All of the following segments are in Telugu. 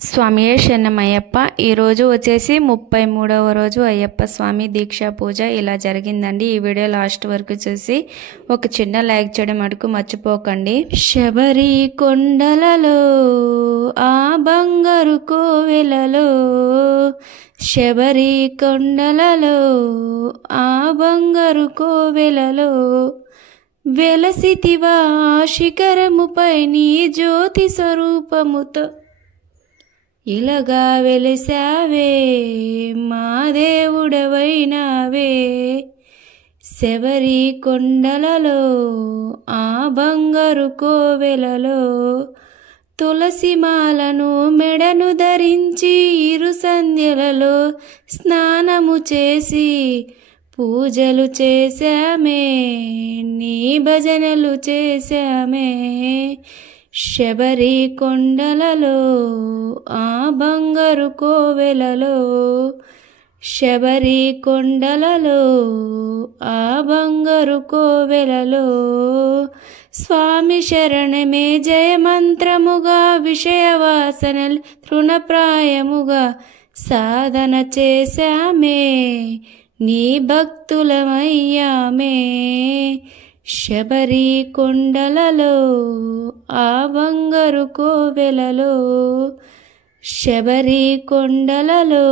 స్వామియే శరణమయ్యప్ప. ఈరోజు వచ్చేసి 33వ రోజు అయ్యప్ప స్వామి దీక్షా పూజ ఇలా జరిగిందండి. ఈ వీడియో లాస్ట్ వరకు చూసి ఒక చిన్న లైక్ చేయడం మటుకు మర్చిపోకండి. శబరి కొండలలో ఆ బంగారు కోవెలలో, శబరి కొండలలో ఆ బంగారు కోవెలలో, వెలసితివా శిఖరముపై నీ జ్యోతి స్వరూపముతో, ఇలాగా వెలిసావే మా దేవుడవైనావే. శబరి కొండలలో ఆ బంగారు కోవెలలో, తులసి మాలను మెడను ధరించి ఇరు సంధ్యలలో స్నానము చేసి పూజలు చేశామే, నీ భజనలు చేశామే. శబరి కొండలలో ఆ బంగారు కోవెలలో, శబరి కొండలలో ఆ బంగారు కోవెలలో, స్వామి శరణమే జయమంత్రముగా విషయవాసనలు తృణప్రాయముగా సాధన చేశామే, నీ భక్తులమయ్యామే. శబరి కొండలలో ఆ బంగారు కోవెలలో, శబరి కొండలలో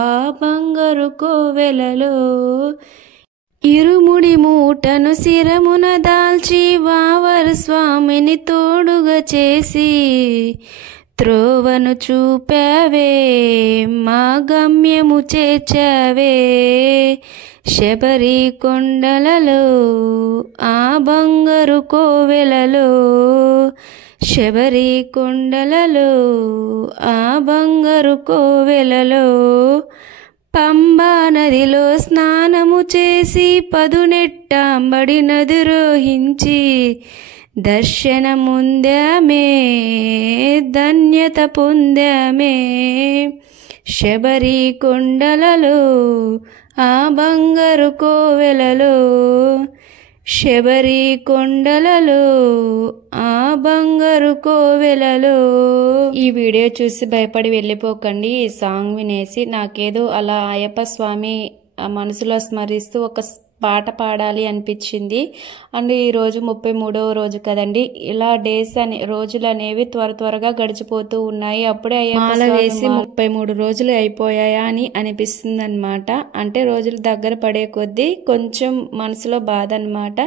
ఆ బంగారు కోవెలలో, ఇరుముడి మూటను శిరమున దాల్చి వావరు స్వామిని తోడుగా చేసి త్రోవను చూపావే, మా గమ్యము చేర్చావే. శబరి కొండలలో ఆ బంగారు కోవెలలో, శబరి కొండలలో ఆ బంగారు కోవెలలో, పంబా నదిలో స్నానము చేసి పదునెట్టాంబడి నదిరోహించి దర్శనముందామే, ధన్యత పొందామే. శబరి కొండలలో ఆ బంగారు కోవెలలో, శబరి కొండలలో ఆ బంగారు కోవెలలో. ఈ వీడియో చూసి భయపడి వెళ్ళిపోకండి. ఈ సాంగ్ వినేసి నాకేదో అలా అయ్యప్ప స్వామి మనసులో స్మరిస్తూ ఒక పాట పాడాలి అనిపించింది. అండ్ ఈరోజు 33వ రోజు కదండి. ఇలా రోజులు అనేవి త్వరగా గడిచిపోతూ ఉన్నాయి. అప్పుడే మాల వేసి 33 రోజులు అయిపోయాయా అని అనిపిస్తుంది అనమాట. అంటే రోజులు దగ్గర పడే కొద్దీ కొంచెం మనసులో బాధ అనమాట.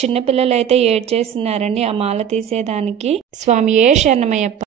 చిన్నపిల్లలు అయితే ఏడ్చేస్తున్నారండి ఆ మాల తీసేదానికి. స్వామియే శరణమయ్యప్ప.